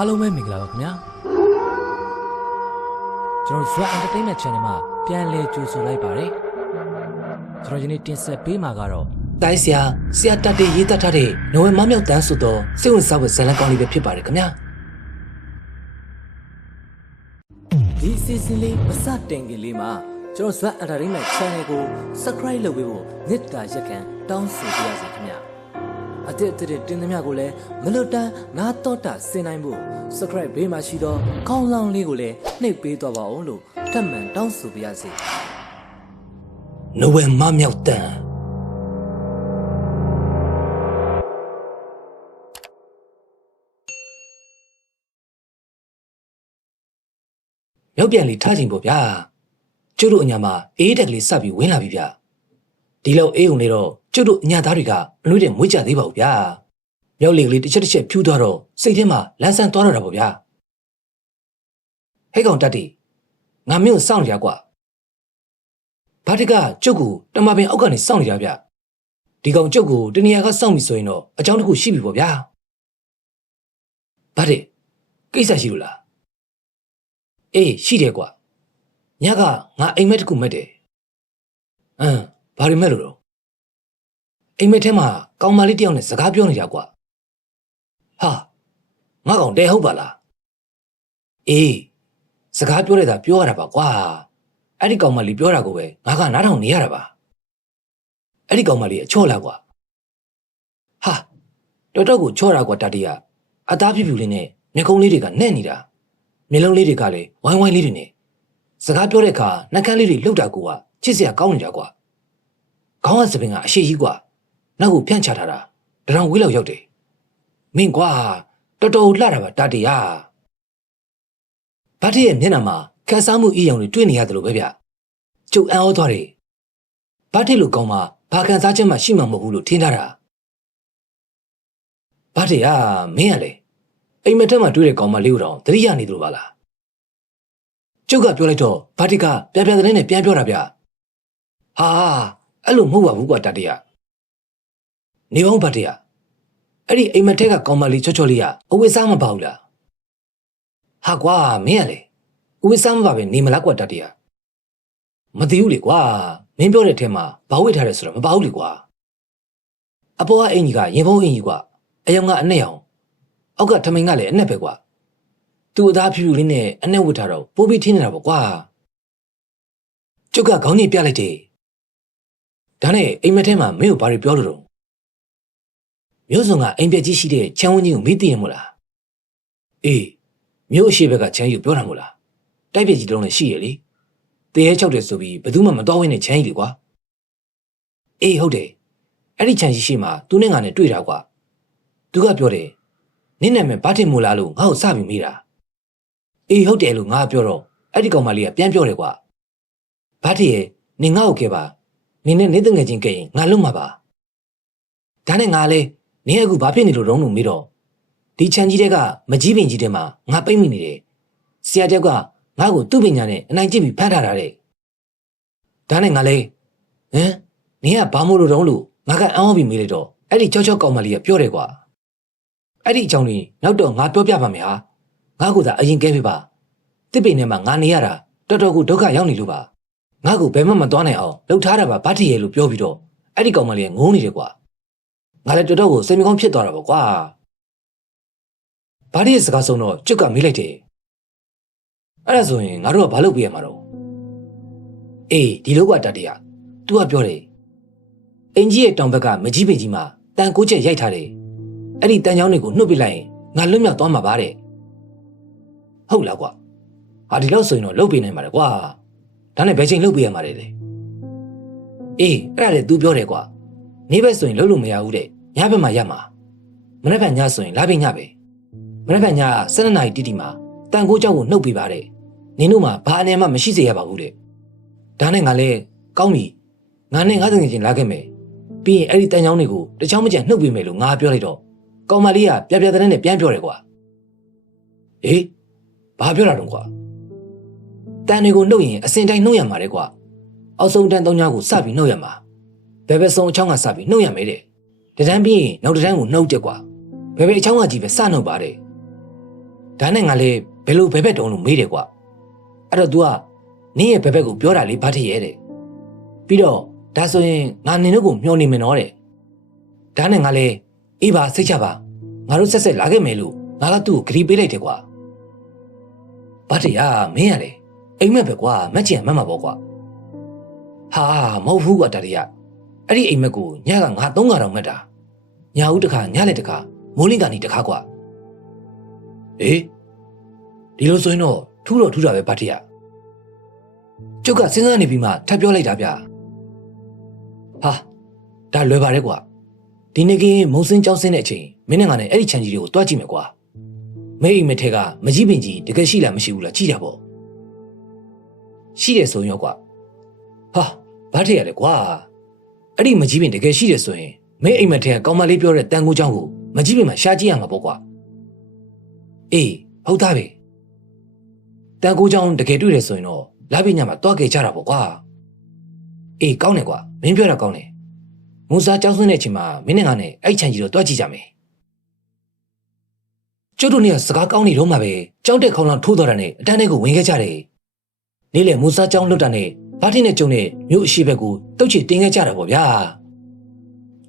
အားလုံးပဲမင်္ဂလာပါခင်ဗျာကျွန်တော် Zwa Entertainment Channel မှာပြန်လည်ကြိုဆိုလိုက်ပါတယ်ကျွန်တော်ဒီနေ့တင်ဆက်ပေးမှာကတော့တိုင်းဆရာဆရာတက်တဲ့ရေးတတ်ထားတဲ့နိုဝင်မမြောက်တန်းဆိုတော့စိတ်ဝင်စားဖို့ဇာတ်လမ်းကောင်းလေးပဲဖြစ်ပါတယ်ခင်ဗျာဒီစီစဉ်လေးမစတင်ခင်လေးမှာကျွန်တော် Zwa Entertainment Channel ကို Subscribe လုပ်ပေးဖို့မေတ္တာရက်ခံတောင်းဆိုပါရစေခင်ဗျာ အတစ်အတစ်တင်သမျှကိုလည်းမလွတ်တမ်းနားတော့တာဆင်နိုင်ဖို့ Subscribe ဘေးမှာရှိတော့ခေါင်းလောင်းလေးကိုလည်းနှိပ်ပေးတော့ပါအောင်လို့ထပ်မံတောင်းဆိုပါရစေနိုဝင်မမြောက်တန်းရောက်ပြန်လေထားချိန်ပေါ့ဗျာကျုပ်တို့အညာမှာအေးတက်ကလေးစပြီးဝင်လာပြီဗျာ ဒီလောက်အေးုံနေတော့ကျုပ်တို့အညာသားတွေကမနှွေးတဲ့မွေးကြသေးပါဘူးဗျာမြောက်လေကလေးတစ်ချက်တစ်ချက်ဖြူးသွားတော့စိတ်ထဲမှာလန်းဆန်းသွားတော့တာပေါ့ဗျာဟဲ့ကောင်တက်တီငါမင်းကိုစောင့်နေရကွာဘာတကကျုပ်ကိုတမပင်အောက်ကနေစောင့်နေတာဗျဒီကောင်ကျုပ်ကိုတနေရာကစောင့်ပြီဆိုရင်တော့အကြောင်းတစ်ခုရှိပြီပေါ့ဗျာဘာတဲ့ကိစ္စရှိလို့လားအေးရှိတယ်ကွာညကငါအိမ်မက်တစ်ခုမက်တယ်အမ် ဘာတွေမက်လို့တော့အိမ်မက်ထဲမှာကောင်မလေးတစ်ယောက်နဲ့စကားပြောနေတာကွာဟာငါကောင်တဲဟုတ်ပါလားအေးစကားပြောတဲ့တာပြောရတာပါကွာအဲ့ဒီကောင်မလေးပြောတာကိုပဲငါကနားထောင်နေရတာပါအဲ့ဒီကောင်မလေးအချော့လာကွာဟာတော်တော်ကိုချော့တာကွာတတိယအသားဖြူဖြူလေးနဲ့မျက်ခုံးလေးတွေကနဲ့နေတာမျက်လုံးလေးတွေကလည်းဝိုင်းဝိုင်းလေးတွေနဲ့စကားပြောတဲ့အခါနှကန်းလေးတွေလှုပ်တာကိုကချစ်စရာကောင်းနေတာကွာ ခေါင်းကစပင်ကအရှိကြီးကွာနောက်ကိုဖြန့်ချထားတာတရောင်ဝေးလောက်ရောက်တယ်မင်းကွာတော်တော်လှတာပါတတိယဗတ်တရဲ့မျက်နှာမှာခက်စားမှုအီးရောင်တွေတွေ့နေရတယ်လို့ပဲဗျကျုပ်အံ့ဩသွားတယ်ဗတ်တစ်လိုကောင်းမှဘာခံစားချက်မှရှိမှာမဟုတ်ဘူးလို့ထင်ထားတာဗတ်တရမင်းကလေအိမ်မက်ထက်မှတွေ့တဲ့ကောင်မလေးကိုတော့တတိယနေတယ်လို့ပါလားကျုပ်ကပြောလိုက်တော့ဗတ်တစ်ကပြပြတဲ့နဲ့ပြန်ပြောတာဗျဟာ အဲ့လိုမဟုတ်ပါဘူးကွာတတရနေအောင်ဗတ်တရအဲ့ဒီအိမ်မက်ထက်ကကောင်မလေးချောချောလေးကအဝိစားမပါဘူးလားဟာကွာမင်းကလေဦးဝိစမ်းပါပဲနေမလားကွာတတရမသိဘူးလေကွာမင်းပြောတဲ့အထက်မှာဘာဝိထားတယ်ဆိုတော့မပါဘူးလေကွာအပေါ်ကအင်ကြီးကရင်ဖုံးအင်ကြီးကွာအယောင်ကအနဲ့အောင်အောက်ကထမိန်ကလည်းအနဲ့ပဲကွာသူ့အသားဖြူဖြူလေးနဲ့အနဲ့ဝတ်ထားတော့ပိုးပြီးထင်းနေတာပေါ့ကွာကျုပ်ကခေါင်းကြီးပြလိုက်တယ် ဒါနဲ့အိမ်မက်ထဲမှာမင်းကိုဘာတွေပြောလို့တော့မျိုးစုံကအိမ်ပြက်ကြီးရှိတဲ့ချမ်းဝင်းကြီးကိုမေးသိရင်မို့လားအေးမျိုးအရှိဘက်ကချမ်းကြီးကိုပြောတာမို့လားတိုက်ပြစ်ကြီးတုံးလည်းရှိရလေတရေချောက်တယ်ဆိုပြီးဘယ်သူမှမတော်ဝင်းနဲ့ချမ်းကြီးလေကွာအေးဟုတ်တယ်အဲ့ဒီချမ်းကြီးရှိမှသူနဲ့ငါနဲ့တွေ့တာကွာသူကပြောတယ်နင့်နာမည်ဘာတင်မို့လားလို့ငါ့ကိုစပြီးမိတာအေးဟုတ်တယ်လို့ငါပြောတော့အဲ့ဒီကောင်မလေးကပြန်ပြောတယ်ကွာဘာတရဲ့နင်ငါ့ကိုခဲ့ပါ နင်နဲ့နေတငယ်ချင်းကဲရင်ငါလွတ်မှာပါဒါနဲ့ငါလဲနင်အခုဘာဖြစ်နေလို့တုံးလို့မေးတော့ဒီချမ်းကြီးတဲ့ကမကြီးပင်ကြီးတဲ့မှာငါပိတ်မိနေတယ်ဆရာတယောက်ကငါ့ကိုသူ့ပညာနဲ့အနိုင်ကျင့်ပြီးဖမ်းထားတာတဲ့ဒါနဲ့ငါလဲဟမ်နင်ကဘာမို့လို့တုံးလို့ငါကအံ့ဩပြီးမေးလိုက်တော့အဲ့ဒီချောချောကောင်မလေးကပြောတယ်ကွာအဲ့ဒီအကြောင်းကြီးနောက်တော့ငါပြောပြပါမယ်ဟာငါကသာအရင်ကဲပြပါတစ်ပိန်ထဲမှာငါနေရတာတော်တော်ကိုဒုက္ခရောက်နေလို့ပါ ငါကဘယ်မှမသွားနိုင်အောင်လှုပ်ထားတာပါဗတ်တရေလို့ပြောပြီးတော့အဲ့ဒီကောင်မလေးကငုံနေတယ်ကွာငါလည်းတော်တော်ကိုစိတ်မကောင်းဖြစ်သွားတာပေါ့ကွာဘာဒီရဲ့စကားဆုံးတော့ကျွတ်ကမေးလိုက်တယ်အဲ့ဒါဆိုရင်ငါတို့ကဘာလုပ်ပြရမှာတော့အေးဒီလောက်ကတတရ तू ကပြောတယ်အင်ကြီးရဲ့တောင်ဘက်ကမကြီးပင်ကြီးမှာတန်ကိုးချက်ရိုက်ထားတယ်အဲ့ဒီတန်ချောင်းတွေကိုနှုတ်ပစ်လိုက်ရင်ငါလွတ်မြောက်သွားမှာပါတဲ့ဟုတ်လားကွာဟာဒီလောက်ဆိုရင်တော့လုပ်ပြနိုင်မှာလေကွာ ဒါနဲ့ဘယ်ချိန်လှုပ်ပေးရမှာလဲအေးအဲ့ဒါလေ तू ပြောတယ်ကွာနေ့ဘက်ဆိုရင်လှုပ်လို့မရဘူးတဲ့ညဘက်မှာရမှာမနေ့ကညဆိုရင်လာပြီညပဲမနေ့ကည7နာရီတိတိမှာတန်ကိုကြောက်ကိုနှုတ်ပေးပါတဲ့နင်တို့မှာဘာအနေမှမရှိစေရပါဘူးတဲ့ဒါနဲ့ငါလဲကောင်းပြီငါနဲ့ငါတငယ်ချင်းလာခဲ့မယ်ပြီးရင်အဲ့ဒီတန်ချောင်းတွေကိုတချောင်းမကျန်နှုတ်ပေးမယ်လို့ငါပြောလိုက်တော့ကောင်မလေးကပြပြတဲ့နဲ့ပြန်ပြောတယ်ကွာအေးဘာပြောတာတုန်းကွာ တန်တွေကိုနှုတ်ရင်အစင်တိုင်းနှုတ်ရမှာတဲ့ကွာအောက်ဆုံးတန်သုံးချောင်းကိုစပြီးနှုတ်ရမှာဘယ်ဘက်ဆုံးအချောင်းကစပြီးနှုတ်ရမယ်တဲ့တတန်းပြီးရင်နောက်တတန်းကိုနှုတ်တယ်ကွာဘယ်ဘက်အချောင်းကကြီးပဲစနှုတ်ပါတဲ့ဒါနဲ့ငါလည်းဘယ်လိုဘယ်ဘက်တုံးလို့မေးတယ်ကွာအဲ့တော့ तू ကနင်းရဲ့ဘယ်ဘက်ကိုပြောတာလေဘာထရဲ့တဲ့ပြီးတော့ဒါဆိုရင်ငါနင်တို့ကိုမျှော်နေမယ်နော်တဲ့ဒါနဲ့ငါလည်းအေးပါစိတ်ချပါငါတို့ဆက်ဆက်လာခဲ့မယ်လို့ငါကသူ့ကိုဂရီပေးလိုက်တယ်ကွာဘာထရမင်းရလေ အိမ်မက်ပဲကွာမက်ချင်မက်မှာပေါ့ကွာဟာမဟုတ်ဘူးကွာတာရီရအဲ့ဒီအိမ်မက်ကိုညကငါသုံးကတော့မက်တာညာဦးတစ်ခါညလည်းတစ်ခါမိုးလင်းကနေတစ်ခါကွာအေးဒီလိုဆိုရင်တော့ထူးတော့ထူးတာပဲဘာထရကျုပ်ကစဉ်းစားနေပြီးမှထပ်ပြောလိုက်တာဗျဟာဒါလွယ်ပါရဲ့ကွာဒီနေ့ကင်းမုံစင်းကြောက်စင်းတဲ့အချိန်မင်းနဲ့ငါနဲ့အဲ့ဒီခြံကြီးတွေကိုတွားကြည့်မယ်ကွာမဲအိမ်မထဲကမကြီးပင်ကြီးတကယ်ရှိလားမရှိဘူးလားကြည့်တာပေါ့ ရှိတယ်ဆိုရင်ရောကွာဟာဘာထရလဲကွာအဲ့ဒီမကြီးပင်တကယ်ရှိတယ်ဆိုရင်မဲအိမ်မထဲကကောင်မလေးပြောတဲ့တန်ကိုเจ้าကိုမကြီးပင်မှာရှားကြည့်ရမှာပေါ့ကွာအေးဟုတ်သားပဲတန်ကိုเจ้าတကယ်တွေ့တယ်ဆိုရင်တော့လာပြညမှာတွားကြကြတာပေါ့ကွာအေးကောင်းတယ်ကွာမင်းပြောတာကောင်းတယ်မူစာကြောက်ဆွင်းတဲ့အချိန်မှာမင်းနဲ့ငါနဲ့အဲ့ခြံကြီးတော့တွားကြည့်ကြမယ်ကျုပ်တို့เนี่ยစကားကောင်းနေတော့မှပဲကြောက်တဲ့ခေါင်းလောင်ထိုးသွားတာနဲ့အတန်းထဲကိုဝင်ခဲ့ကြတယ် နေ့လယ်မိုးစားကြောင်းလွတ်တာနဲ့ဘာထင်းနဲ့ကျုံနဲ့မြို့အရှိဘက်ကိုတုတ်ချီတင်ခဲ့ကြတာပေါ့ဗျာ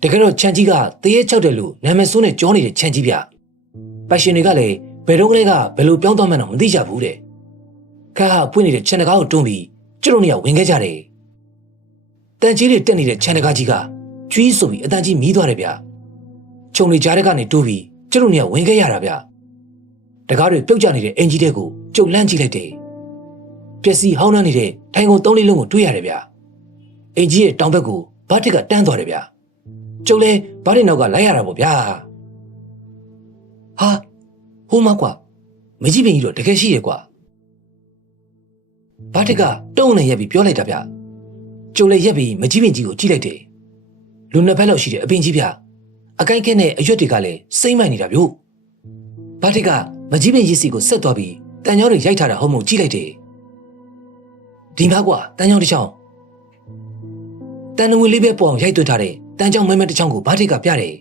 တကယ်တော့ခြံကြီးကတရေချောက်တယ်လို့နာမည်ဆိုးနဲ့ကြောနေတဲ့ခြံကြီးဗျပိုက်ရှင်တွေကလည်းဘယ်တော့ကလေးကဘယ်လိုပြောင်းသွားမှန်းတော့မသိကြဘူးတဲ့ခါဟာပွင့်နေတဲ့ခြံတကားကိုတွန်းပြီးကျွတ်တို့နေရဝင်ခဲ့ကြတယ်တန်ကြီးတွေတက်နေတဲ့ခြံတကားကြီးကကျွီးဆိုပြီးအတန်ကြီးမီးသွားတယ်ဗျခြုံတွေကြားတဲ့ကနေတိုးပြီးကျွတ်တို့နေရဝင်ခဲ့ရတာဗျတကားတွေပြုတ်ကျနေတဲ့အင်ကြီးတဲ့ကိုကျုပ်လန့်ကြည့်လိုက်တယ် ပျက်စီးဟောင်းနှမ်းနေတဲ့ထိုင်ကုန်သုံးလေးလုံးကိုတွေ့ရတယ်ဗျအင်ဂျီရဲ့တောင်ဘက်ကိုဘာတစ်ကတန်းသွားတယ်ဗျကျုပ်လဲဘာတစ်နောက်ကလိုက်ရတာပေါ့ဗျာဟာဟိုးမကွာမကြီးပင်ကြီးတော့တကယ်ရှိရဲ့ကွာဘာတစ်ကတုံးနေရက်ပြီးပြောလိုက်တာဗျကျုပ်လဲရက်ပြီးမကြီးပင်ကြီးကိုကြည့်လိုက်တယ်လူနှစ်ဖက်လောက်ရှိတဲ့အပင်ကြီးဗျအကိုင်းကဲနဲ့အရွက်တွေကလည်းစိမ့်မိုက်နေတာဗျို့ဘာတစ်ကမကြီးပင်ရစ်စီကိုဆက်သွားပြီးတန်ကြောင်းတွေရိုက်ထားတာဟုတ်မို့ကြည့်လိုက်တယ် ဒီမှာကွာတန်ကြောင်းတစ်ချောင်းတန်နဝေလေးပဲပေါ်အောင်ရိုက်သွင်းထားတဲ့တန်ကြောင်းမဲမဲတစ်ချောင်းကိုဘာတစ်ကပြတယ်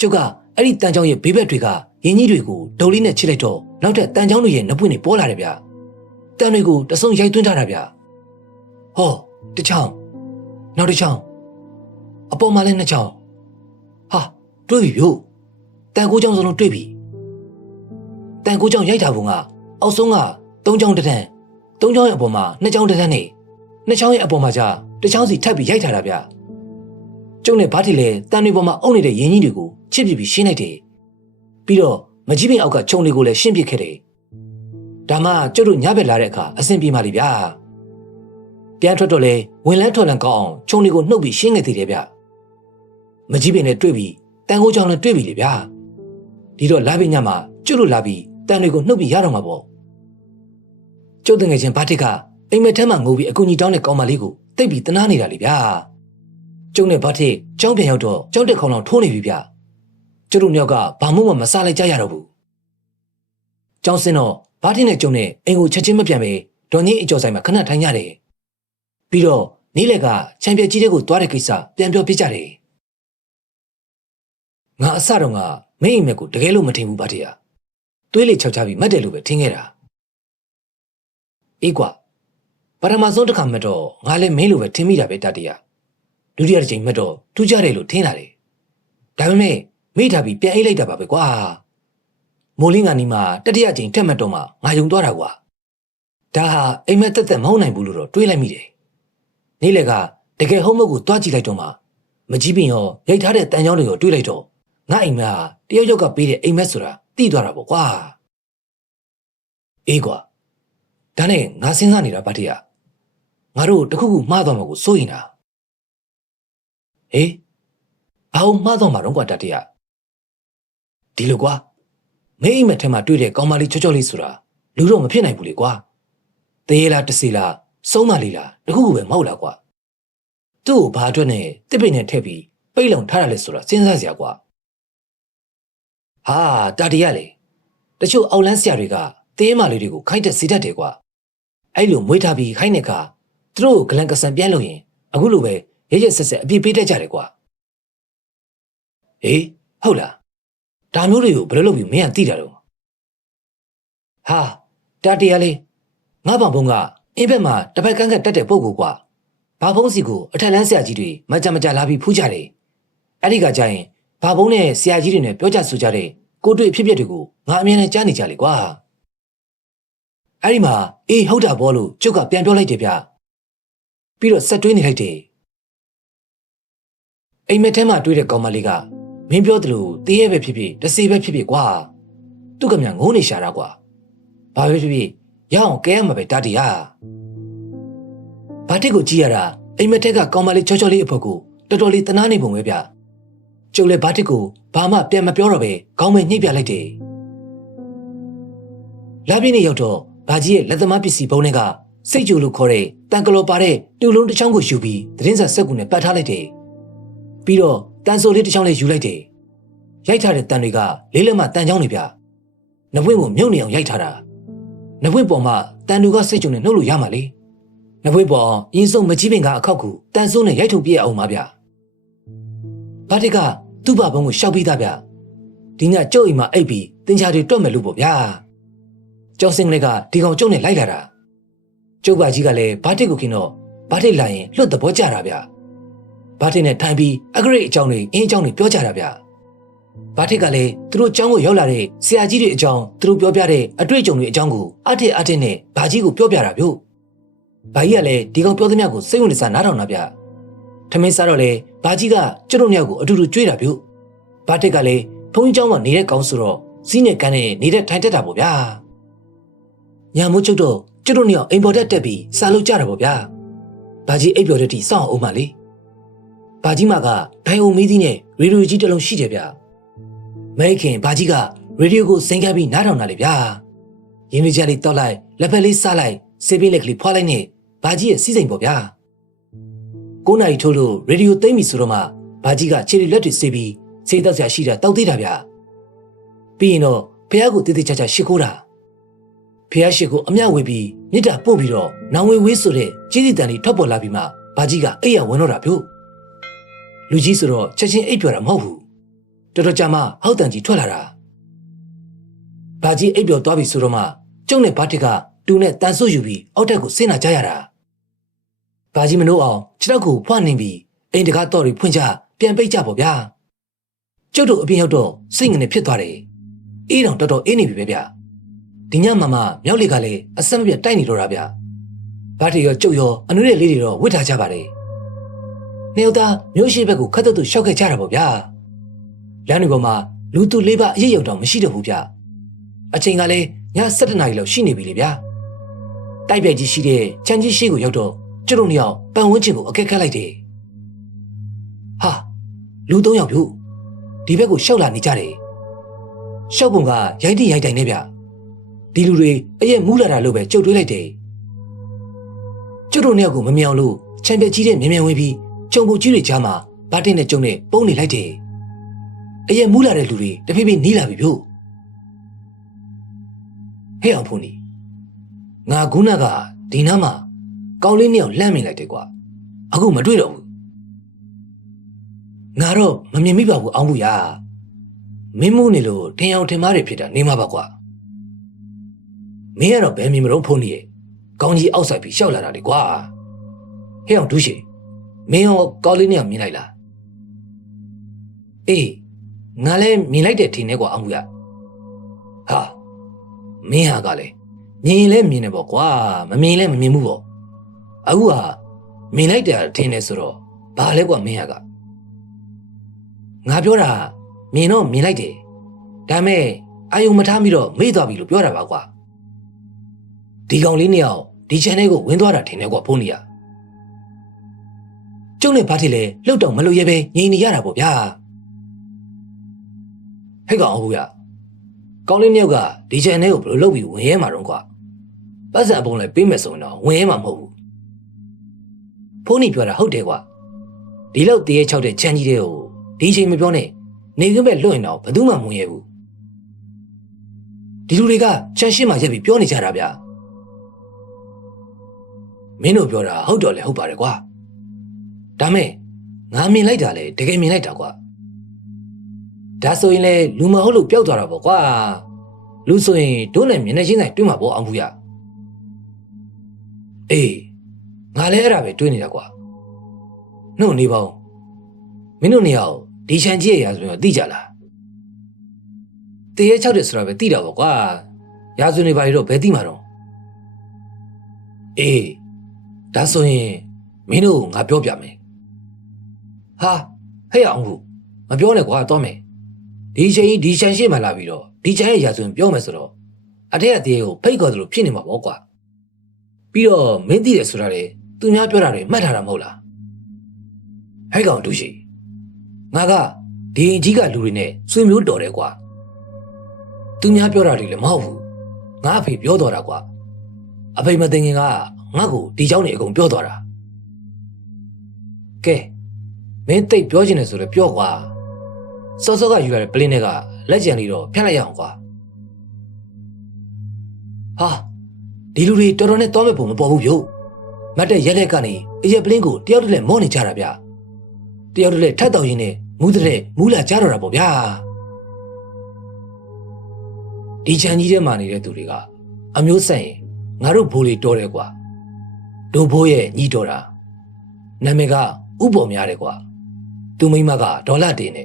ကျုပ်ကအဲ့ဒီတန်ကြောင်းရဲ့ဘေးဘက်တွေကရင်းကြီးတွေကိုဒုံလေးနဲ့ချစ်လိုက်တော့နောက်ထပ်တန်ကြောင်းတွေရဲ့နပွင့်တွေပေါ်လာတယ်ဗျတန်တွေကိုတဆုံရိုက်သွင်းထားတာဗျဟောတစ်ချောင်းနောက်တစ်ချောင်းအပေါ်မှာလည်းနှစ်ချောင်းဟာတွေ့ပြီဗျို့တန်ကိုချောင်းစလုံးတွေ့ပြီတန်ကိုချောင်းရိုက်တာဘုံကအောက်ဆုံးကသုံးချောင်းတစ်ထန်း သုံးချောင်းရဲ့အပေါ်မှာနှစ်ချောင်းတစ်ထန်းနေနှစ်ချောင်းရဲ့အပေါ်မှာじゃတစ်ချောင်းစီထပ်ပြီးရိုက်ထားတာဗျကျုံနဲ့ဘာတီလဲတန်တွေပေါ်မှာအုပ်နေတဲ့ရင်းကြီးတွေကိုချစ်ပြပြီးရှင်းလိုက်တယ်ပြီးတော့မကြီးပင်အောက်ကခြုံတွေကိုလည်းရှင်းပစ်ခဲ့တယ်ဒါမှကျုပ်တို့ညဘက်လာတဲ့အခါအဆင်ပြေပါလိဗျာပြန်ထွက်တော့လေဝင်လန်းထွက်လန်းကောင်းအောင်ခြုံတွေကိုနှုတ်ပြီးရှင်းခဲ့သေးတယ်ဗျမကြီးပင်နဲ့တွေ့ပြီးတန်ကိုချောင်းနဲ့တွေ့ပြီလေဗျာဒီတော့လာပြီညမှာကျွတ်လို့လာပြီးတန်တွေကိုနှုတ်ပြီးရတော့မှာပေါ့ ကျုပ်တငယ်ချင်းဘာတစ်ကအိမ်မက်ထဲမှာငိုပြီးအကူကြီးတောင်းတဲ့ကောင်မလေးကိုတိတ်ပြီးတနာနေတာလေဗျာကျုံနဲ့ဘာတစ်ကြောင်းပြန်ရောက်တော့ကြောင်းတက်ခေါင်လောင်ထိုးနေပြီဗျကျုပ်တို့ညောက်ကဘာမှမစားလိုက်ကြရတော့ဘူးကျောင်းစင်းတော့ဘာတစ်နဲ့ကျုံနဲ့အိမ်ကိုချက်ချင်းမပြန်ပဲဒေါ်ကြီးအကျော်ဆိုင်မှာခဏထိုင်ရတယ်ပြီးတော့နေ့လက်ကချန်ပီယံကြီးတဲ့ကိုသွားတဲ့ကိစ္စပြန်ပြောပြကြတယ်ငါအစတော့ကမင်းအိမ်မက်ကိုတကယ်လို့မထင်ဘူးဘာတစ်ရသွေးလေချောက်ချပြီးမတ်တယ်လို့ပဲထင်ခဲ့တာ အေးကွာပထမဆုံးတစ်ခါမှတော့ငါလည်းမင်းလိုပဲထင်မိတာပဲတတရဒုတိယတစ်ချိန်မှတော့ထူးခြားတယ်လို့ထင်လာတယ်ဒါပေမဲ့မိထားပြီးပြန်အိတ်လိုက်တာပါပဲကွာမိုးလင်းကနီမှာတတိယချိန်တက်မှတ်တော့မှငါယုံသွားတာကွာဒါဟာအိမ်မက်တက်တက်မဟုတ်နိုင်ဘူးလို့တော့တွေးလိုက်မိတယ်နေ့လက်ကတကယ်ဟုတ်မဟုတ်ကိုတွားကြည့်လိုက်တော့မှမကြီးပင်ရောရိုက်ထားတဲ့တန်ချောင်းတွေကိုတွေးလိုက်တော့ငါအိမ်မက်ဟာတယောက်ယောက်ကပေးတဲ့အိမ်မက်ဆိုတာသိသွားတာပေါ့ကွာအေးကွာ ဒါနဲ့ငါစဉ်းစားနေတာဗတ်တရငါတို့တခုခုမှားသွားမှာကိုစိုးရင်တာဟေးဘာလို့မှားသွားမှာတော့ကွာတတရဒီလိုကွာမင်းအိမ်မက်ထဲမှာတွေ့တဲ့ကောင်မလေးချောချောလေးဆိုတာလူတော့မဖြစ်နိုင်ဘူးလေကွာတရေလားတစီလားစုံးမလေးလားတခုခုပဲမဟုတ်လားကွာသူ့ကိုဘာအတွက်နဲ့တစ်ပိတ်နဲ့ထည့်ပြီးပိတ်လုံထားရလဲဆိုတာစဉ်းစားစရာကွာဟာတတရလေတချို့အောက်လန်းဆရာတွေကတေးမလေးတွေကိုခိုင်းတဲ့စီတတ်တယ်ကွာ အဲ့လိုမွေးထားပြီးခိုင်းတဲ့အခါသူတို့ကိုဂလန်ကဆန်ပြန်လို့ရင်အခုလိုပဲရရဆက်ဆက်အပြစ်ပေးတတ်ကြတယ်ကွာဟေးဟုတ်လားဒါမျိုးတွေကိုဘယ်လိုလုပ်ပြီးမင်းကသိတာတော့ဟာတာတရလေးငါဘောင်ဘုံကအင်းဘက်မှာတစ်ဖက်ကန်းကတက်တဲ့ပုံကိုကွာဘာဘုံစီကိုအထက်လန်းဆရာကြီးတွေမကြမကြလာပြီးဖူးကြတယ်အဲ့ဒီကကြရင်ဘာဘုံနဲ့ဆရာကြီးတွေနဲ့ပြောကြဆိုကြတဲ့ကိုတွေ့ဖြစ်ဖြစ်တွေကိုငါအမြင်နဲ့ကြားနေကြလေကွာ အဲ့ဒီမှာအေးဟုတ်တာဘောလို့ကျုပ်ကပြန်ပြောလိုက်တယ်ဗျပြီးတော့ဆက်တွေးနေလိုက်တယ်အိမ်မက်ထဲမှာတွေ့တဲ့ကောင်မလေးကမင်းပြောသလိုတည်းရဲ့ပဲဖြစ်ဖြစ်တစေပဲဖြစ်ဖြစ်ကွာသူ့ကမြငိုးနေရှာတာကွာဘာပဲဖြစ်ဖြစ်ရအောင်ကဲရမှာပဲတာတီယာဘာတစ်ကိုကြည့်ရတာအိမ်မက်ထက်ကကောင်မလေးချောချောလေးအဖို့ကိုတော်တော်လေးတနာနေပုံပဲဗျကျုပ်လည်းဘာတစ်ကိုဘာမှပြန်မပြောတော့ပဲခေါင်းမဲညှိပြလိုက်တယ်လာပြင်းနေရောက်တော့ ဘာကြီးရဲ့လက်သမားပစ္စည်းဘုံတွေကစိတ်ကြိုလို့ခေါ်တဲ့တန်ကလောပါတဲ့တူလုံးတစ်ချောင်းကိုယူပြီးသတင်းစာစက်ကူနဲ့ပတ်ထားလိုက်တယ်ပြီးတော့တန်ဆိုလေးတစ်ချောင်းလေးယူလိုက်တယ်ရိုက်ထားတဲ့တန်တွေကလေးလက်မတန်ချောင်းတွေဗျနဝင်းကိုမြုပ်နေအောင်ရိုက်ထားတာနဝင်းပေါ်မှာတန်တူကစိတ်ကြုံနဲ့နှုတ်လို့ရမှာလေနဝင်းပေါ်အင်းစုံမကြီးပင်ကအခောက်ကူတန်ဆိုးနဲ့ရိုက်ထုတ်ပြရအောင်ပါဗျဘာတိကသူ့ဘဘုံကိုရှောက်ပြီးသားဗျဒီညကျုပ်အိမ်မှာအိပ်ပြီးတင်ချာတွေတွတ်မယ်လို့ပေါ့ဗျာ ကျောင်းစင်ကလေးကဒီကောင်ကျုပ်နဲ့လိုက်လာတာကျုပ်ပါကြီးကလည်းဘာတစ်ကိုခင်တော့ဘာတစ်လာရင်လွတ်သဘောကျတာဗျဘာတစ်နဲ့ထိုင်ပြီးအဂရိတ်အကြောင်းတွေအင်းအကြောင်းတွေပြောကြတာဗျဘာတစ်ကလည်းသူတို့ကျောင်းကိုရောက်လာတဲ့ဆရာကြီးတွေအကြောင်းသူတို့ပြောပြတဲ့အတွေ့အကြုံတွေအကြောင်းကိုအထက်အထက်နဲ့ဘာကြီးကိုပြောပြတာဗျဘာကြီးကလည်းဒီကောင်ပြောသမျှကိုစိတ်ဝင်စားနားထောင်တာဗျထမင်းစားတော့လေဘာကြီးကကျုပ်တို့မြောက်ကိုအတူတူကြွေးတာဗျဘာတစ်ကလည်းဘုန်းကြီးကျောင်းမှာနေတဲ့ကောင်ဆိုတော့စီးနဲ့ကန်းနဲ့နေတဲ့ထိုင်တက်တာပေါ့ဗျာ ညာမိုးချုပ်တော့ကျုပ်တို့မြောက်အိမ်ပေါ်တက်တက်ပြီးစားလို့ကြတာပေါ့ဗျာဘာကြီးအိပ်ပျော်တဲ့တီစောင့်အောင်ပါလေဘာကြီးမကဒိုင်အိုမီးသီးနဲ့ရေဒီယိုကြီးတစ်လုံးရှိတယ်ဗျမဲခင်ဘာကြီးကရေဒီယိုကိုစိန်ခတ်ပြီးနားထောင်တာလေဗျာရင်းနှီးကြလေးတောက်လိုက်လက်ဖက်လေးစားလိုက်စေးပင်းလက်ကလေးဖွာလိုက်နေဘာကြီးရဲ့စီးစိမ်ပေါ့ဗျာ9နာရီထိုးလို့ရေဒီယိုသိမ့်ပြီဆိုတော့မှဘာကြီးကခြေလက်တွေစေးပြီးစေးတောက်ဆရာရှိတာတောက်သေးတာဗျပြီးရင်တော့ဖះကိုတည်တည်ချာချာရှ िख ိုးတာ ဖះရှိကိုအမျှဝေပြီးမြစ်တာပို့ပြီးတော့နောင်ဝေဝေးဆိုတဲ့ကြီးစီတန်လေးထွက်ပေါ်လာပြီးမှဘာကြီးကအိပ်ရဝင်တော့တာဗျလူကြီးဆိုတော့ချက်ချင်းအိပ်ပျော်တာမဟုတ်ဘူးတော်တော်ကြာမှဟောက်တန်ကြီးထွက်လာတာဘာကြီးအိပ်ပျော်သွားပြီဆိုတော့မှကျုံနဲ့ဘာတစ်ကတူနဲ့တန်ဆွယူပြီးအောက်တက်ကိုဆင်းလာကြရတာဘာကြီးမနိုးအောင်ခြေထောက်ကိုဖွနှင်းပြီးအိမ်တကားတော့တွေဖွင့်ချပြန်ပိတ်ကြပေါ့ဗျာကျုပ်တို့အပြင်ရောက်တော့စိတ်ငနေဖြစ်သွားတယ်အေးတော့တော်တော်အေးနေပြီပဲဗျ ဒီညမှာမှမြောက်လေကလည်းအဆက်မပြတ်တိုက်နေတော့တာဗျဘာတီရောကျုပ်ရောအနွေးလေးတွေတော့ဝစ်ထားကြပါတယ်နေဦးသားမျိုးရှိဘက်ကိုခတ်တုတ်ရှောက်ခဲ့ကြတာပေါ့ဗျာလမ်းတွေပေါ်မှာလူသူလေးပါအရေးရောက်တော့မရှိတော့ဘူးဗျအချိန်ကလည်းည7နာရီလောက်ရှိနေပြီလေဗျာတိုက်ပြက်ကြီးရှိတဲ့ချန်ကြီးရှိကိုရောက်တော့ကျုပ်တို့နှစ်ယောက်ပန်ဝန်းကျင်ကိုအကဲခတ်လိုက်တယ်ဟာလူ၃ယောက်ပြုဒီဘက်ကိုရှောက်လာနေကြတယ်ရှောက်ပုံကရိုက်တိရိုက်တိုင်နေဗျ ဒီလူတွေအရက်မူးလာတာလို့ပဲကြုတ်တွေးလိုက်တယ်ကျုပ်တို့နှစ်ယောက်ကိုမမြောင်လို့ချန်ပြက်ကြီးတဲ့မြင်မြန်ဝေးပြီးကြုံပူကြီးတွေကြားမှာဘာတင်နဲ့ကြုံနဲ့ပုံနေလိုက်တယ်အရက်မူးလာတဲ့လူတွေတဖြည်းဖြည်းနီးလာပြီပြုဟဲ့အောင်ဖုန်ကြီးငါခုနကဒီနားမှာကောင်းလေးနှစ်ယောက်လှမ်းမိလိုက်တယ်ကွာအခုမတွေ့တော့ဘူးငါတော့မမြင်မိပါဘူးအောင်ဘူးရာမင်းမိုးနေလို့ထင်အောင်ထင်မှားတွေဖြစ်တာနေမှာပါကွာ မင်းကတော့ဘယ်မြင်မလို့ဖုန်ကြီးရဲ့ကောင်းကြီးအောက်ဆိုင်ပြီးရှောက်လာတာလေကွာဟဲ့အောင်ဒူးရှိမင်းရောကောင်းလေးနှစ်ယောက်မြင်လိုက်လားအေးငါလည်းမြင်လိုက်တယ်ထင်နေကွာအောင်ဘူးရဟာမင်းဟာကလည်းမြင်ရင်လည်းမြင်နေပေါ့ကွာမမြင်လည်းမမြင်ဘူးပေါ့အခုကမြင်လိုက်တယ်ထင်နေဆိုတော့ဘာလဲကွာမင်းဟာကငါပြောတာမြင်တော့မြင်လိုက်တယ်ဒါမဲ့အာယုံမထားပြီးတော့မေ့သွားပြီလို့ပြောတာပါကွာ ဒီကောင်လေးနှစ်ယောက်ဒီ channel ကိုဝင်သွားတာထင်တယ်ကွာဖုန်းကြီးကကျုံနဲ့ဘာထီလဲလှုပ်တော့မလို့ရဲပဲငြိမ်နေရတာပေါ့ဗျာဟဲ့ကောင်ဟုတ်ရကောင်းလေးနှစ်ယောက်ကဒီ channel ကိုဘယ်လိုလုပ်ပြီးဝင်ရဲမှာတော့ကွာပတ်စံပုံလဲပေးမယ်ဆိုရင်တော့ဝင်ရဲမှာမဟုတ်ဘူးဖုန်းကြီးပြောတာဟုတ်တယ်ကွာဒီလောက်တရေချောက်တဲ့ချမ်းကြီးတွေကိုဒီချိန်မပြောနဲ့နေကမဲ့လွတ်ရင်တော့ဘယ်သူမှမဝင်ရဘူးဒီလူတွေကချမ်းရှင်းမှရက်ပြီးပြောနေကြတာဗျာ မင်းတို့ပြောတာဟုတ်တော့လေဟုတ်ပါတယ်ကွာဒါမဲ့ငါမြင်လိုက်တာလေတကယ်မြင်လိုက်တာကွာဒါဆိုရင်လေလူမဟုတ်လို့ပျောက်သွားတာပေါ့ကွာလူဆိုရင်တို့နဲ့မျက်နှာချင်းဆိုင်တွေ့မှာပေါ့အောင်ဘူးရအေးငါလည်းအဲ့ဒါပဲတွေ့နေတာကွာနှုတ်နေပါဦးမင်းတို့နေရာကိုဒီချန်ကြီးရဲ့ရာဆိုရင်သိကြလားတရေချောက်တယ်ဆိုတာပဲသိတာပေါ့ကွာရာဇဝင်တွေဘာတွေတော့ဘယ်သိမှာတော့အေး ဒါဆိုရင်မင်းတို့ငါပြောပြမယ်ဟာဟဲ့အောင်ဘူးမပြောနဲ့ကွာတော့မယ်ဒီချိန်ကြီးဒီချန်ရှိမှလာပြီးတော့ဒီချန်ရဲ့ရာဇဝင်ပြောမယ်ဆိုတော့အထက်ကတရေကိုဖိတ်ခေါ်သလိုဖြစ်နေမှာပေါ့ကွာပြီးတော့မင်းသိတယ်ဆိုတာလေသူများပြောတာတွေမှတ်ထားတာမဟုတ်လားဟဲ့ကောင်တူရှိငါကဒီရင်ကြီးကလူတွေနဲ့ဆွေမျိုးတော်တယ်ကွာသူများပြောတာတွေလည်းမဟုတ်ဘူးငါအဖေပြောတော်တာကွာအဖေမသိငင်က ငါ့ကိုဒီเจ้าနေအကုန်ပြောတော်တာကဲမင်းတိတ်ပြောချင်တယ်ဆိုလည်းပြောကွာစောစောကယူရတဲ့ပလင်းတွေကလက်ကျန်လေးတော့ဖျက်လိုက်ရအောင်ကွာဟာဒီလူတွေတော်တော်နဲ့တောမဲ့ပုံမပေါ်ဘူးဗျမတ်တဲ့ရက်လက်ကနေအရက်ပလင်းကိုတယောက်တည်းနဲ့မောနေကြတာဗျတယောက်တည်းနဲ့ထတ်တော်ရင်းနဲ့မူးတဲ့မူးလာကြတော့တာပေါ့ဗျာဒီချန်ကြီးထဲမှာနေတဲ့သူတွေကအမျိုးဆက်ရင်ငါတို့ဘိုးလေးတော်တယ်ကွာ ဒိုဘိုးရဲ့ညီတော်တာနာမည်ကဥပေါ်များတယ်ကွာသူမိမကဒေါ်လာတင်နေ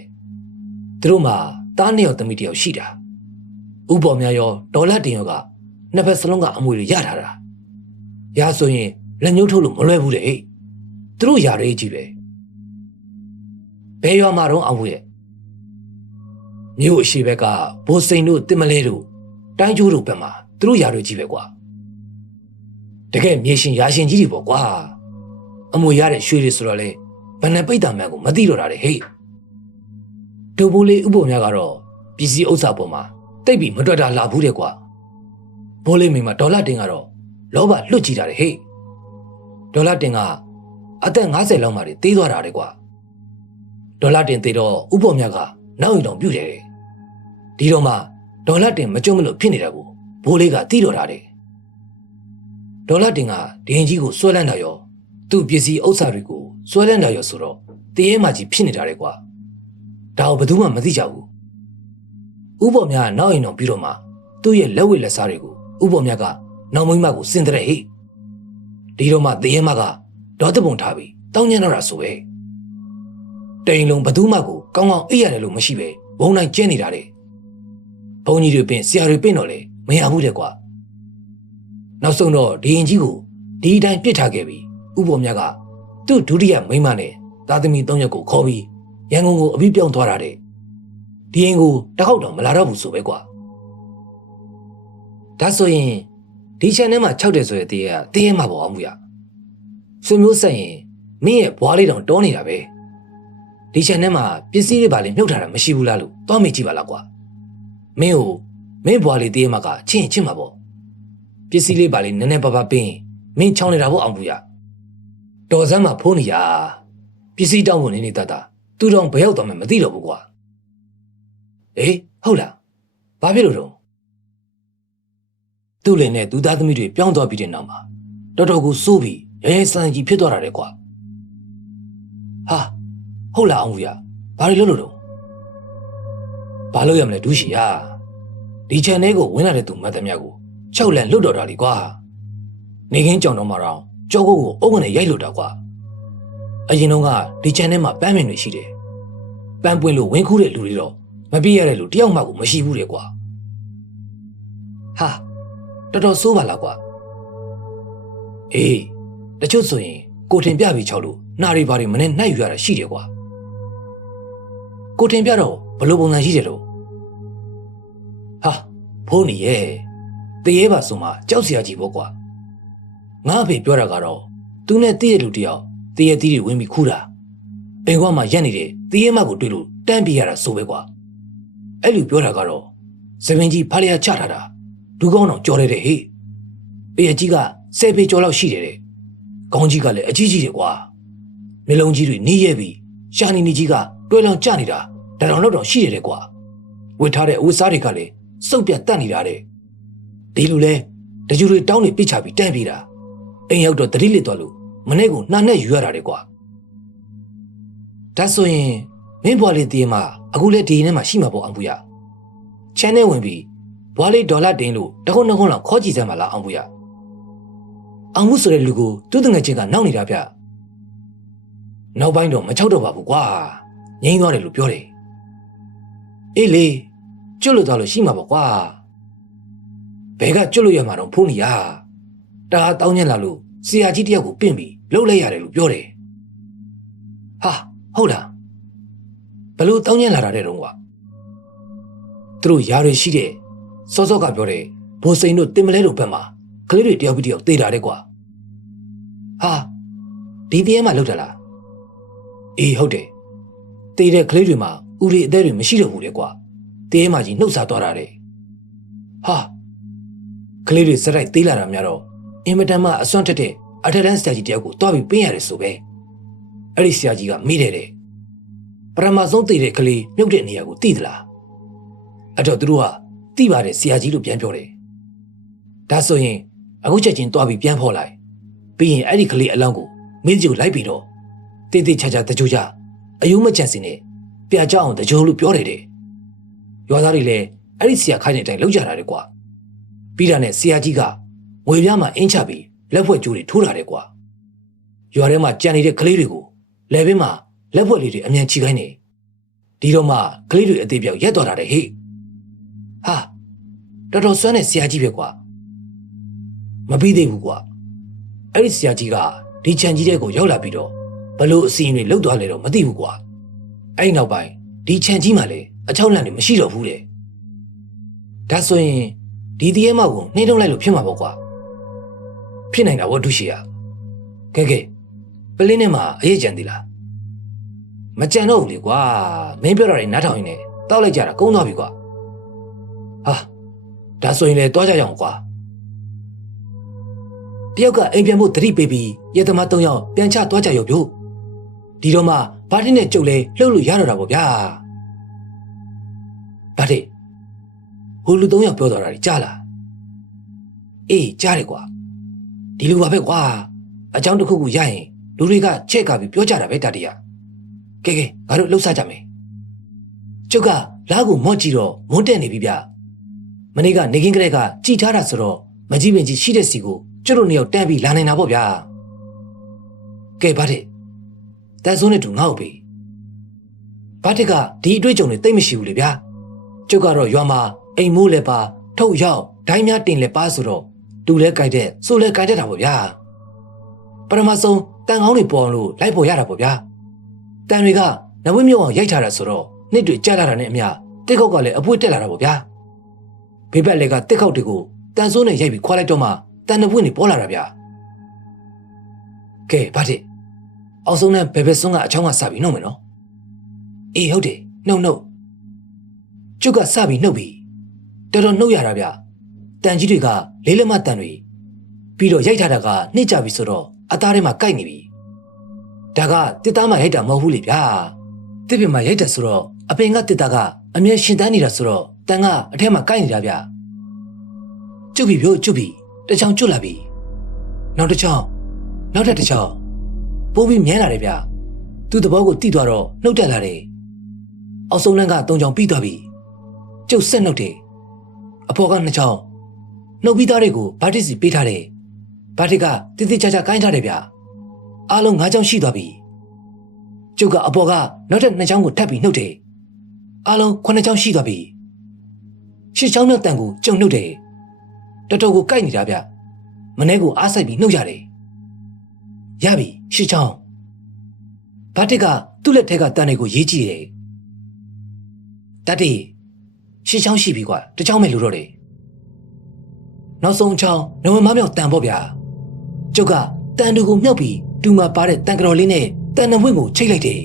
သူတို့မှာတားနှစ်ယောက်သမီးတစ်ယောက်ရှိတာဥပေါ်များရောဒေါ်လာတင်ရောကနှစ်ဖက်စလုံးကအမွေတွေရထားတာရဆိုရင်လက်ညှိုးထုတ်လို့မလွယ်ဘူးလေသူတို့ຢာရေးကြီးပဲဘယ်ရွာမှာတော့အောင်ရဲ့မြို့အရှိဘက်ကဘိုးစိန်တို့တင်မလဲတို့တိုင်းကျိုးတို့ဘက်မှာသူတို့ຢာတွေကြီးပဲကွာ တကယ်မြေရှင်ရာရှင်ကြီးတွေပေါ့ကွာအမွေရတဲ့ရွှေတွေဆိုတော့လေဘယ်နဲ့ပိတ်တာမှန်းကိုမသိတော့တာလေဟေ့ဒိုဘိုးလေးဥပုံများကတော့ပစ္စည်းဥစ္စာပေါ်မှာတိတ်ပြီးမတွက်တာလာဘူးတဲ့ကွာဘိုးလေးမိမဒေါ်လာတင်ကတော့လောဘလွတ်ကြည့်တာလေဟေ့ဒေါ်လာတင်ကအသက်50လောက်မှတေးသွားတာလေကွာဒေါ်လာတင်သေးတော့ဥပုံများကနောက်ရင်တောင်ပြုတ်တယ်ဒီတော့မှဒေါ်လာတင်မကြုံမလို့ဖြစ်နေတာကိုဘိုးလေးကသိတော့တာလေ ဒေါ်လာတင်ကဒင်းကြီးကိုဆွဲလန်းတာရောသူ့ပစ္စည်းဥစ္စာတွေကိုဆွဲလန်းတာရောဆိုတော့တရေမကြီးဖြစ်နေတာလေကွာဒါကိုဘယ်သူမှမသိကြဘူးဥပေါ်များကနောက်ရင်တော့ပြီးတော့မှသူ့ရဲ့လက်ဝဲလက်စားတွေကိုဥပေါ်များကနောက်မိမကိုစင်တဲ့ဟေ့ဒီတော့မှတရေမကဒေါ်တပုံထားပြီးတောင်းညံတော့တာဆိုပဲတိန်လုံးဘသူမှကိုကောင်းကောင်းအိပ်ရတယ်လို့မရှိပဲဘုံတိုင်းကျဲနေတာတဲ့ဘုံကြီးတွေပင်ဆရာတွေပင်တော့လေမရဘူးတဲ့ကွာ နောက်ဆုံးတော့ဒီရင်ကြီးကိုဒီအတိုင်းပြစ်ထားခဲ့ပြီးဥပေါ်မြတ်ကသူ့ဒုတိယမိန်းမနဲ့သားသမီး၃ယောက်ကိုခေါ်ပြီးရန်ကုန်ကိုအပြီးပြောင်းသွားတာတဲ့ဒီရင်ကိုတစ်ခေါက်တော့မလာတော့ဘူးဆိုပဲကွာဒါဆိုရင်ဒီချန်ထဲမှာ၆တယ်ဆိုရတဲ့တည်းကတည်းရမှာပေါ့အောင်မူရဆွေမျိုးဆက်ရင်မင်းရဲ့ဘွားလေးတောင်တောနေတာပဲဒီချန်ထဲမှာပစ္စည်းတွေပါလေမြုပ်ထားတာမရှိဘူးလားလို့တွားမိကြည့်ပါလားကွာမင်းကိုမင်းဘွားလေးတည်းရမှာကချင်းချင်းမှာပေါ့ ပစ္စည်းလေးပါလေနည်းနည်းပါးပါးပင်းမင်းချောင်းနေတာပေါ့အောင်ဘူးရတော်စမ်းမှာဖိုးနေရပစ္စည်းတောင်းဖို့နေနေတတ်တာသူတောင်ဘယ်ရောက်သွားမှမသိတော့ဘူးကွာအေးဟုတ်လားဘာဖြစ်လို့တော့သူ့လည်းနဲ့သူသားသမီးတွေပြောင်းသွားပြီးတဲ့နောက်မှာတော်တော်ကိုစိုးပြီးရဲရဲစံကြီးဖြစ်သွားတာလေကွာဟာဟုတ်လားအောင်ဘူးရဘာတွေလုပ်လို့တော့ဘာလို့ရမလဲဒူးရှိရဒီချန်ထဲကိုဝင်လာတဲ့သူမတ်သမျှကို ၆လန်လွတ်တော်တာလीကွာနေခင်းကြောင်တော့မှတော့ကြောကုတ်ကိုအုပ်ကနေရိုက်လို့တာကွာအရင်တော့ကဒီချန်ထဲမှာပန်းမင်တွေရှိတယ်ပန်းပွင့်လို့ဝင်းခူးတဲ့လူတွေတော့မပြည့်ရတဲ့လူတယောက်မှကိုမရှိဘူးတဲ့ကွာဟာတော်တော်ဆိုးပါလားကွာအေးတချို့ဆိုရင်ကိုထင်ပြပြီးချောက်လို့နှာရီပါတွေမနဲ့နှိုက်ယူရတာရှိတယ်ကွာကိုထင်ပြတော့ဘလို့ပုံစံရှိတယ်လို့ဟာဖိုးနေရဲ့ တရေပါဆိုမှကြောက်စရာကြီးပေါ့ကွာငါအဖေပြောတာကတော့သူနဲ့တည့်ရလူတယောက်တည့်ရတီးတွေဝင်ပြီးခူးတာအိမ်ကွာမှာရက်နေတဲ့တည့်ရမကိုတွေ့လို့တန်းပြရတာဆိုပဲကွာအဲ့လူပြောတာကတော့စပင်ကြီးဖားလျာချထားတာလူကောင်းတော့ကြော်လိုက်တဲ့ဟေ့ပေအကြီးကဆယ်ပေကျော်လောက်ရှိတယ်တဲ့ခေါင်းကြီးကလည်းအကြီးကြီးတယ်ကွာမျိုးလုံးကြီးတွေနီးရဲပြီးရှာနေနေကြီးကတွဲလောင်ကျနေတာတရောင်လောက်တော့ရှိရတယ်ကွာဝစ်ထားတဲ့အဝတ်စားတွေကလည်းစုပ်ပြတ်တက်နေတာတဲ့ ဒီလိုလဲတကြူတွေတောင်းနေပြစ်ချပြီးတန်းပြေးတာအိမ်ရောက်တော့တတိလစ်သွားလို့မနေ့ကနှာနဲ့ယူရတာလေကွာဒါဆိုရင်မင်းဘွားလေးတည်မှာအခုလဲဒီနေ့မှာရှိမှာပေါ့အောင်ဘူးရချမ်းနဲ့ဝင်ပြီးဘွားလေးဒေါ်လာတင်လို့တခုနှစ်ခုလောက်ခေါ်ကြည့်စမ်းပါလားအောင်ဘူးရအောင်ဘူးဆိုတဲ့လူကိုသူ့တငယ်ချင်းကနောက်နေတာဗျနောက်ပိုင်းတော့မချောက်တော့ပါဘူးကွာငိမ့်သွားတယ်လို့ပြောတယ်အေးလေကျွတ်လို့တော့လို့ရှိမှာပေါ့ကွာ ဘဲကကျွတ်လို့ရမှာတော့ဖုန်းနေရတအားတောင်းညက်လာလို့ဆရာကြီးတယောက်ကိုပင့်ပြီးလှုပ်လိုက်ရတယ်လို့ပြောတယ်ဟာဟုတ်လားဘလို့တောင်းညက်လာတာတဲ့တော့ကွာသူတို့ယားတွေရှိတဲ့စောစောကပြောတယ်ဘိုးစိန်တို့တင်မလဲတို့ဘက်မှာကလေးတွေတယောက်ပြီးတယောက်တေးတာတဲ့ကွာဟာဒီတည်းမှာလောက်တာလားအေးဟုတ်တယ်တေးတဲ့ကလေးတွေမှာဥရီအသေးတွေမရှိတော့ဘူးလေကွာတေးမကြီးနှုတ်ဆက်သွားတာတဲ့ဟာ ကလေးတွေစရိုက်သေးလာတာများတော့အင်မတန်မှအစွမ်းတက်တဲ့အထက်တန်းဆရာကြီးတယောက်ကိုတွားပြီးပင်းရတယ်ဆိုပဲအဲ့ဒီဆရာကြီးကမိတယ်တဲ့ပရမဆုံးတေးတဲ့ကလေးမြုပ်တဲ့နေရာကိုသိသလားအဲ့တော့သူတို့ကသိပါတယ်ဆရာကြီးလို့ပြန်ပြောတယ်ဒါဆိုရင်အခုချက်ချင်းတွားပြီးပြန်ဖော်လိုက်ပြီးရင်အဲ့ဒီကလေးအလောင်းကိုမင်းကြီးကိုလိုက်ပြီးတော့တေးသေးချာချာတကြိုကြအယုံမချန်စင်နဲ့ပြကြအောင်တကြိုလို့ပြောတယ်တဲ့ရွာသားတွေလည်းအဲ့ဒီဆရာခိုင်းတဲ့အတိုင်းလုပ်ကြတာလေကွာ ပြီးတာနဲ့ဆရာကြီးကငွေပြားမှာအင်းချပြီးလက်ဖွဲ့ကျိုးတွေထိုးတာတယ်ကွာရွာထဲမှာကြံနေတဲ့ကလေးတွေကိုလက်ဘင်းမှာလက်ဖွဲ့လေးတွေအမြန်ချီခိုင်းနေဒီတော့မှကလေးတွေအသေးပြောက်ရက်သွားတာတဲ့ဟေ့ဟာတော်တော်စွမ်းတဲ့ဆရာကြီးပဲကွာမပြီးသေးဘူးကွာအဲ့ဒီဆရာကြီးကဒီခြံကြီးတဲ့ကိုရောက်လာပြီးတော့ဘလို့အစီအရင်တွေလှုပ်သွားလဲတော့မသိဘူးကွာအဲ့ဒီနောက်ပိုင်းဒီခြံကြီးမှလည်းအချောက်လန့်တွေမရှိတော့ဘူးတဲ့ဒါဆိုရင် ဒီတည်းမောက်ကိုနှင်းထုတ်လိုက်လို့ဖြစ်မှာပေါ့ကွာဖြစ်နိုင်တာဝတ်ဒုရှိရကဲကဲပလင်းနဲ့မှာအရေးကြံသေးလားမကြံတော့ဘူးလေကွာမင်းပြောတာတွေနားထောင်ရင်းနဲ့တောက်လိုက်ကြတာကုန်းသွားပြီကွာဟာဒါဆိုရင်လည်းတွားကြရအောင်ကွာတယောက်ကအိမ်ပြန်ဖို့တတိပေးပြီးရဲသမား၃ယောက်ပြန်ချသွားကြရုပ်ပြုဒီတော့မှဘာတိနဲ့ကြုတ်လဲလှုပ်လို့ရတော့တာပေါ့ဗျာဘာတိ ဟိုလူ၃ယောက်ပြောတော့တာကြီးကြားလားအေးကြားတယ်ကွာဒီလူပါပဲကွာအကြောင်းတစ်ခုခုရရင်လူတွေကချဲ့ကပြီးပြောကြတာပဲတတိယကဲကဲငါတို့လှုပ်ရှားကြမယ်ကျုပ်ကလားကိုမော့ကြည့်တော့မွန်းတက်နေပြီဗျမနေ့ကနေကင်းကလေးကကြည်ထားတာဆိုတော့မကြီးပင်ကြီးရှိတဲ့စီကိုကျွတ်တို့နှစ်ယောက်တန်းပြီးလာနေတာပေါ့ဗျာကဲဘာတဲ့တန်ဆိုးနဲ့တူငါ့ကိုပေးဘာတစ်ကဒီအတွေ့အကြုံတွေတိတ်မရှိဘူးလေဗျာကျုပ်ကတော့ရွာမှာ အိမ်မိုးလည်းပါထုတ်ရောက်ဒိုင်းများတင်လည်းပါဆိုတော့တူလဲကြိုက်တဲ့စိုးလဲကြိုက်တတ်တာပေါ့ဗျာပထမဆုံးတန်ကောင်းတွေပေါ်အောင်လို့လိုက်ပေါ်ရတာပေါ့ဗျာတန်တွေကနဝင်းမြုံအောင်ရိုက်ထားတာဆိုတော့နှစ်တွေကြာလာတာနဲ့အမျှတစ်ခေါက်ကလည်းအပွေးတက်လာတာပေါ့ဗျာဘေးဘက်လေကတစ်ခေါက်တွေကိုတန်ဆိုးနဲ့ရိုက်ပြီးခွာလိုက်တော့မှတန်နပွင့်တွေပေါ်လာတာဗျာကဲဘာတိအောင်ဆုံးနဲ့ဘယ်ဘက်ဆုံးကအချောင်းကစပြီးနှုတ်မယ်နော်အေးဟုတ်တယ်နှုတ်နှုတ်ကျုပ်ကစပြီးနှုတ်ပြီး တော်တော်နှုတ်ရတာဗျတန်ကြီးတွေကလေးလက်မတန်တွေပြီးတော့ရိုက်ထားတာကနှိမ့်ကြပြီဆိုတော့အသားထဲမှာကိုက်နေပြီဒါကတစ်သားမှရိုက်တာမဟုတ်ဘူးလေဗျာတစ်ပင်မှာရိုက်တာဆိုတော့အပင်ကတစ်သားကအမြဲရှင်တန်းနေတာဆိုတော့တန်ကအထက်မှာကိုက်နေတာဗျကျွတ်ပြီပြောကျွတ်ပြီတစ်ချောင်းကျွတ်လာပြီနောက်တစ်ချောင်းနောက်ထပ်တစ်ချောင်းပိုးပြီးမြဲလာတယ်ဗျသူ့သဘောကိုတိသွားတော့နှုတ်တက်လာတယ်အောက်ဆုံးလန်းက၃ချောင်းပြီးသွားပြီကျုပ်ဆက်နှုတ်တယ် အဖော်ကနှစ်ချောင်းနှုတ်ပြီးသားတွေကိုဗာတစ်စီပေးထားတယ်ဗာတစ်ကတိတိကျကျကိုင်းထားတယ်ဗျအားလုံး၅ချောင်းရှိသွားပြီကျုပ်ကအပေါ်ကနောက်ထပ်နှစ်ချောင်းကိုထပ်ပြီးနှုတ်တယ်အားလုံး9ချောင်းရှိသွားပြီရှစ်ချောင်းနဲ့တန်ကိုကျုံနှုတ်တယ်တော်တော်ကိုကိုက်နေတာဗျမနေ့ကအားဆိုင်ပြီးနှုတ်ရတယ်ရပြီရှစ်ချောင်းဗာတစ်ကသူ့လက်ထက်ကတန်တွေကိုရေးကြည့်တယ်တတိ ရှစ်ချောင်းရှိပြီကွာတစ်ချောင်းပဲလိုတော့တယ်နောက်ဆုံးချောင်းနဝမမြောက်တန်ပေါ့ဗျာကျုပ်ကတန်တူကိုမြှောက်ပြီးတူမှာပါတဲ့တန်ကတော်လေးနဲ့တန်နဝင်းကိုချိတ်လိုက်တယ်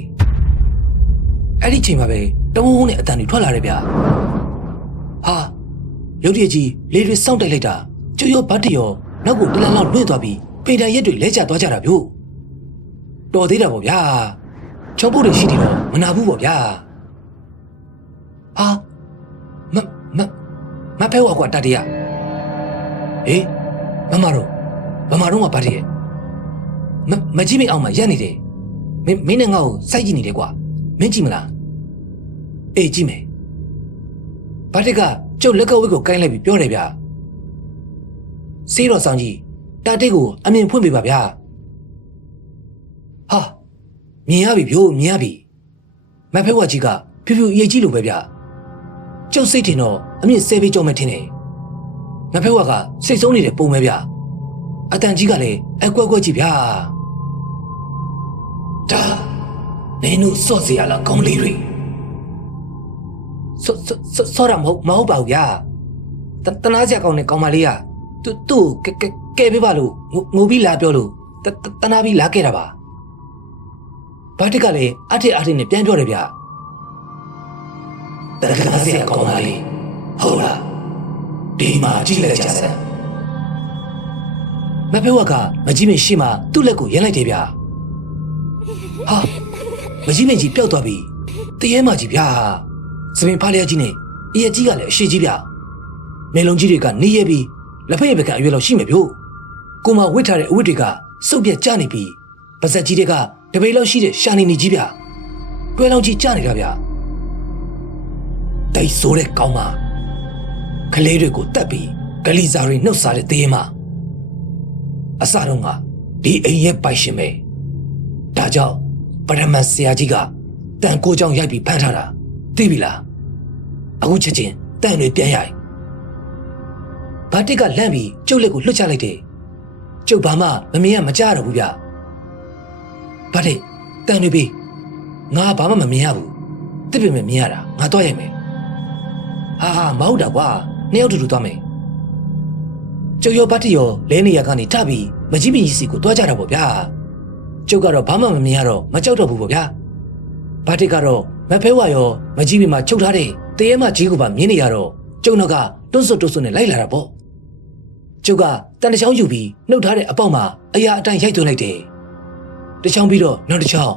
အဲ့ဒီချိန်မှာပဲတဝုံးဝုံးနဲ့အတန်တွေထွက်လာတယ်ဗျာဟာရုတ်တရက်ကြီးလေတွေစောင့်တိုက်လိုက်တာကျုပ်ရောဗတ်တရောနောက်ကိုတလန်လောက်လွင့်သွားပြီးပေတံရက်တွေလဲကျသွားကြတာဗျို့တော်သေးတာပေါ့ဗျာချောပုတ်တွေရှိတယ်တော့မနာဘူးပေါ့ဗျာဟာ မမမဖဲဝါကွာတတရဟေးမမတို့မမတို့ကဗတ်တရဲ့မမကြည့်မအောင်မရက်နေတယ်မင်းမင်းနဲ့ငါ့ကိုစိုက်ကြည့်နေတယ်ကွာမင်းကြည့်မလားအေးကြည့်မယ်ဗတ်တကကျုပ်လက်ကဝိတ်ကိုကိုင်းလိုက်ပြီးပြောတယ်ဗျစေးတော်ဆောင်ကြီးတာတိတ်ကိုအမြင်ဖွင့်ပေးပါဗျာဟာမြင်ရပြီဗျို့မြင်ရပြီမဖက်ဝက်ကြီးကဖြူဖြူအရေးကြီးလိုပဲဗျ ကျုပ်စိတ်ထင်တော့အမြင့်ဆဲပေးကြောမယ်ထင်တယ်မဖက်ဝက်ကစိတ်ဆုံးနေတဲ့ပုံပဲဗျအတန်ကြီးကလည်းအကွက်ကွက်ကြီးဗျာဒါနင်းတို့စော့စီရလားကောင်းလေးတွေစောစောစောစောရမဟုတ်မဟုတ်ပါဘူးဗျာတတနာစရာကောင်းတဲ့ကောင်မလေးကသူ့သူ့ကိုကဲကဲကဲပေးပါလို့ငိုငိုပြီးလာပြောလို့တတတနာပြီးလာခဲ့တာပါဘာတစ်ကလည်းအထက်အထက်နဲ့ပြန်ပြောတယ်ဗျ တတနာစရာကောင်းမလေးဟုတ်လားဒီမှာကြည့်လိုက်ကြစမ်းမဖေဝကမကြီးမင်းရှိမှသူ့လက်ကိုရမ်းလိုက်တယ်ဗျဟာမကြီးမင်းကြီးပျောက်သွားပြီတရေမကြီးဗျာစပင်ဖားလျာကြီးနဲ့အရက်ကြီးကလည်းအရှိကြီးဗျမေလုံးကြီးတွေကနေရပြီးလက်ဖက်ရည်ပကအရွယ်လောက်ရှိမယ်ဗျို့ကိုမဝစ်ထားတဲ့အဝတ်တွေကစုပ်ပြက်ကျနေပြီးပါဇက်ကြီးတွေကတပိတ်လောက်ရှိတဲ့ရှာနေနေကြီးဗျတွဲလောင်းကြီးကျနေတာဗျ တိတ်ဆိုးတဲ့ကောင်းမကလေးတွေကိုတတ်ပြီးဂလီစာတွေနှုတ်စားတဲ့တေးမအစတော့ကဒီအိမ်ရဲ့ပိုက်ရှင်ပဲဒါကြောင့်ပရမတ်ဆရာကြီးကတန်ကိုကြောင့်ရိုက်ပြီးဖမ်းထားတာသိပြီလားအခုချက်ချင်းတန်တွေပြန်ရိုက်ဘာတစ်ကလန့်ပြီးကျုပ်လက်ကိုလွှတ်ချလိုက်တယ်ကျုပ်ဘာမှမမြင်ရမကြတော့ဘူးဗျဘာတစ်တန်တွေပြီးငါဘာမှမမြင်ရဘူးတစ်ပင်မမြင်ရတာငါတော့ရိုက်မယ် ဟာဟာမဟုတ်တာကွာနှစ်ယောက်တူတူသွားမယ်ကျုပ်ရောဘာတစ်ရောလဲနေရကနေထပြီးမကြီးမကြီးစီကိုတွားကြတာပေါ့ဗျာကျုပ်ကတော့ဘာမှမမြင်ရတော့မကြောက်တော့ဘူးပေါ့ဗျာဘာတစ်ကတော့မဖဲဝါရောမကြီးပြီမှာချုပ်ထားတဲ့တရေမကြီးကိုပါမြင်နေရတော့ကျုံတော့ကတွတ်စွတ်တွတ်စွတ်နဲ့လိုက်လာတာပေါ့ကျုပ်ကတန်တချောင်းယူပြီးနှုတ်ထားတဲ့အပေါက်မှာအရာအတိုင်းရိုက်သွင်းလိုက်တယ်တစ်ချောင်းပြီးတော့နောက်တစ်ချောင်း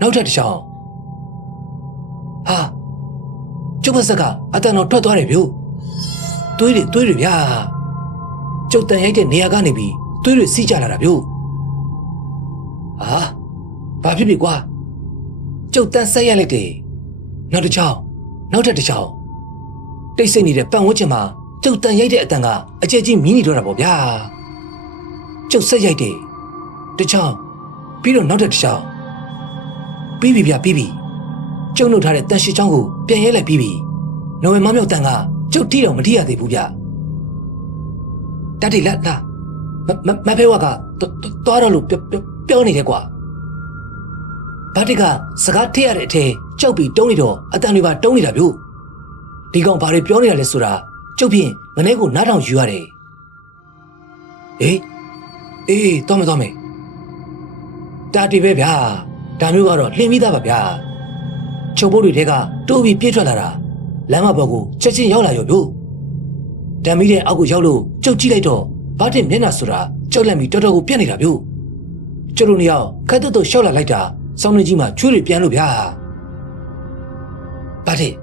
နောက်ထပ်တစ်ချောင်းဟာ ကျုပ်ပါစကအတန်တော်ထွက်သွားတယ်ဗျို့သွေးတွေသွေးတွေဗျာကျုပ်တန်ရိုက်တဲ့နေရာကနေပြီးသွေးတွေစီးကြလာတာဗျို့ဟာဘာဖြစ်ပြီကွာကျုပ်တန်ဆက်ရိုက်လိုက်တယ်နောက်တစ်ချောင်းနောက်ထပ်တစ်ချောင်းတိတ်ဆိတ်နေတဲ့ပတ်ဝန်းကျင်မှာကျုပ်တန်ရိုက်တဲ့အတန်ကအကျယ်ကြီးမြည်နေတော့တာပေါ့ဗျာကျုပ်ဆက်ရိုက်တယ်တစ်ချောင်းပြီးတော့နောက်ထပ်တစ်ချောင်းပြီးပြီဗျပြီးပြီ ကျုပ်နှုတ်ထားတဲ့တန်ရှိချောင်းကိုပြန်ရဲလိုက်ပြီးပြီနိုဝင်မမြောက်တန်ကကျုပ်တီးတော့မတီးရသေးဘူးဗျတတိလက်လာမမမဖဲဝါကတွားတော့လို့ပြောပြောနေတယ်ကွာဘာတိကစကားထည့်ရတဲ့အထဲကြောက်ပြီးတုံးနေတော့အတန်တွေပါတုံးနေတာဗျဒီကောင်ဘာတွေပြောနေတာလဲဆိုတာကျုပ်ဖြင့်မနေ့ကနားထောင်ယူရတယ်ဟေးအေးတော့မတော့မယ်တာတီပဲဗျာဒါမျိုးကတော့လှင်ပြီးသားပါဗျာ ချုပ်ဖို့တွေထဲကတိုးပြီးပြည့်ထွက်လာတာလမ်းမပေါ်ကိုချက်ချင်းရောက်လာရောဗျတံမီးတဲ့အောက်ကိုရောက်လို့ကျုပ်ကြည့်လိုက်တော့ဘာတင်မျက်နှာဆိုတာကြောက်လန့်ပြီးတော်တော်ကိုပြက်နေတာဗျကျုပ်တို့နှစ်ယောက်ခက်တုတ်တုတ်ရှောက်လာလိုက်တာစောင်းနေကြီးမှချွေးတွေပြန်လို့ဗျာဘာတင်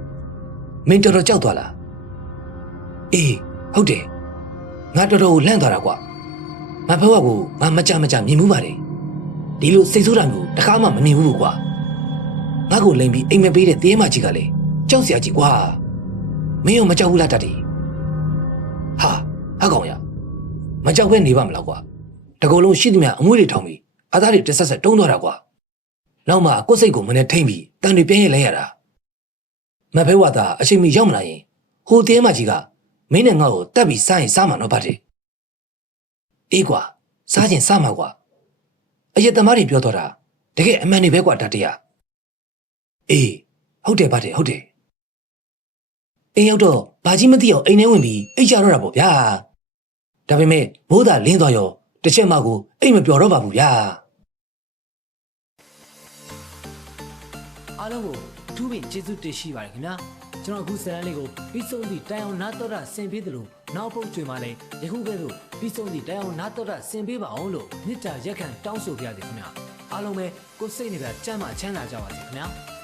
မင်းတော်တော်ကြောက်သွားလားအေးဟုတ်တယ်ငါတော်တော်ကိုလန့်သွားတာကွာမဖက်ဝက်ကိုငါမကြမကြမြင်မှုပါတယ်ဒီလိုစိတ်ဆိုးတာမျိုးတခါမှမမြင်ဘူးကွာ ငါ့ကိုလိမ်ပြီးအိမ်မပေးတဲ့တင်းမကြီးကလည်းကြောက်စရာကြီးကွာမင်းရောမကြောက်ဘူးလားတတ်တယ်ဟာအကောင်ရမကြောက်ပဲနေပါမလားကွာတကုံလုံးရှိသမျှအမွှေးတွေထောင်ပြီးအသားတွေတက်ဆက်ဆက်တုံးသွားတာကွာနောက်မှကိုယ်စိတ်ကိုမနဲ့ထိမ့်ပြီးတန်တွေပြင်းရလဲရတာမဖဲဝါသာအချိန်မီရောက်မလာရင်ဟိုတင်းမကြီးကမင်းနဲ့ငါ့ကိုတက်ပြီးစားရင်စားမှာတော့ဗတ်တယ်အေးကွာစားရင်စားမှာကွာအရက်သမားတွေပြောတော့တာတကယ်အမှန်တွေပဲကွာတတ်တရ အေးဟုတ်တယ်ဗတ်တယ်ဟုတ်တယ်အိမ်ရောက်တော့ဘာကြီးမသိအောင်အိမ်ထဲဝင်ပြီးအိတ်ချတော့တာပေါ့ဗျာဒါပေမဲ့မိုးသာလင်းသွားရောတစ်ချက်မှကိုအိမ်မပျော်တော့ပါဘူးဗျာအားလုံးကိုအထူးပင်ကျေးဇူးတင်ရှိပါတယ်ခင်ဗျာကျွန်တော်အခုဇာတ်လမ်းလေးကိုပြီးဆုံးသည့်တိုင်အောင်နားတော်တာဆင်ပေးသလိုနောက်ပုတ်ချွေမှာလည်းယခုကဲ့သို့ပြီးဆုံးသည့်တိုင်အောင်နားတော်တာဆင်ပေးပါအောင်လို့မေတ္တာရက်ခံတောင်းဆိုကြရစေခင်ဗျာအားလုံးပဲကိုယ်စိတ်နှပြချမ်းသာချမ်းသာကြပါစေခင်ဗျာ